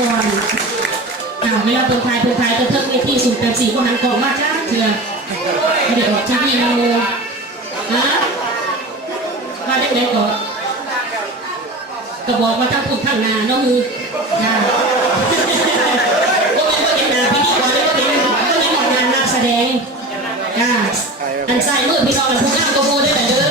ก่อนอ้าวไม่ว่าตัวทายตัวทายจะเทิงในที่สูงแต่สี่ก็หันกล่องมากจ้าเถื่อไม่ได้ออกทีวีเรานะมาได้ไหนก่อนก็บอกว่าทั้งพูดทั้งนาเนาะมือจ้าก็เนก็เป็นนาพิธีกรแล้วก็นก็เป็นหมงานนักแสดงอันใส่มือพี่น้องกับผู้ข้ามก็พูดได้แต่เด้อ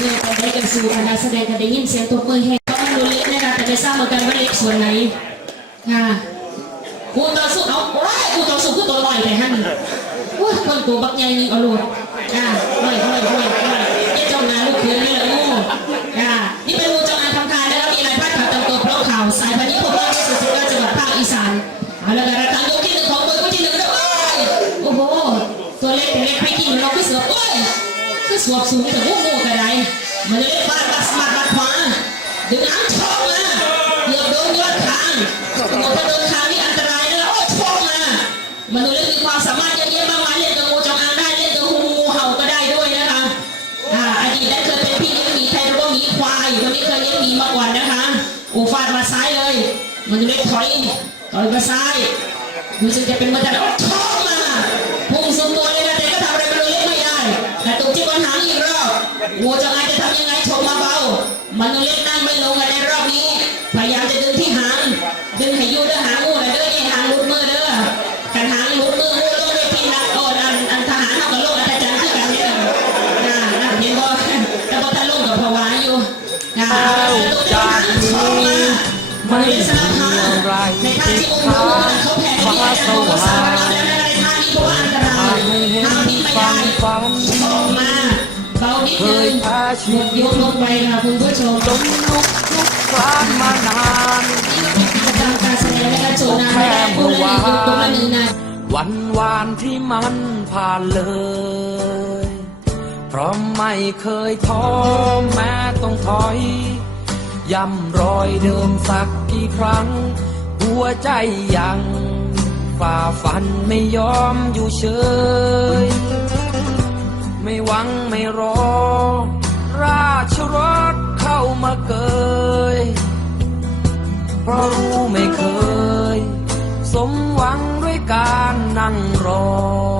เมื่อยไปได้กันสู่คณะแสดงกันได้ยินเสียงตบมือแหงก็มันดูเล็กนะคะแต่ไม่ทราบเหมือนกันว่าเล็กส่วนไหนค่ะกูต่อสู้เขาโอ้ยกูต่อสู้กูตัวลอยไปฮั่นโอ้ยคนตัวบักใหญ่เอาลูกค่ะลอยลอยลอยลอยไอ้เจ้านายลูกเขือนนี่แหละงูอะนี่เป็นลูกจงงานทำการแล้วมีนายพัดผ่าตามตัวพร้อมข่าวสายพันธุ์ญี่ปุ่นว่าสุดสุดจังหวัดภาคอีสานเอาละกันตั้งยกที่หนึ่งของมือกูที่หนึ่งแล้โอ้ยโอ้โหตัวเล็กแต่เล็กไม่กินเราก็เสือโอ้ยก็สวบสูงแต่ มนุษย์มีความสามารถเยอะแยะมากมายเล่นกับงูจงอางได้เล่นกับงูเห่าก็ได้ด้วยนะคะอ่าอดีตนั้นเคยเป็นพี่เลี้ยงหมีไทยแล้วก็หมีควายคนนี้เคยเลี้ยงหมีมาก่อนนะคะอูฟาดมาซ้ายเลยมันจะเล็กถอยถอยมาซ้ายรู้สึกจะเป็นมันจะท้องมาพุ่งสูงตัวเลยนะแต่ก็ทำอะไรมันเล็กไม่ได้แต่ตุกที่ปัญหางอีกรอบงูจงอางจะทำยังไงชมมาเบามันเล็กนั่ง กที่บนหางชมมาไม่มีอะไรในทางที่องค์พระเขาแผ่ให้แก่เขาสารพัดและในทางนี้เพราะว่าอันตรายไม่เห็นทาที่ไม่ฟัได้งฟันออกมาเบานิดเคนึยแพ้ชียวิตกลงไปค่ะคุณผู้ชมจนลุกลุกคลานมานานประจำการแสดงและการโชว์นานไม่ได้ผู้เล่นอีกตัวละหนึ่งนาวันวานที่มันผ่านเลย เพราะไม่เคยท้อแม้ต้องถอย ย้ำรอยเดิมสักกี่ครั้ง หัวใจยังฝ่าฟันไม่ยอมอยู่เฉย ไม่หวังไม่รอ ราชรถเข้ามาเกย เพราะรู้ไม่เคย สมหวังด้วยการนั่งรอ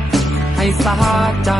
ให้สาใจ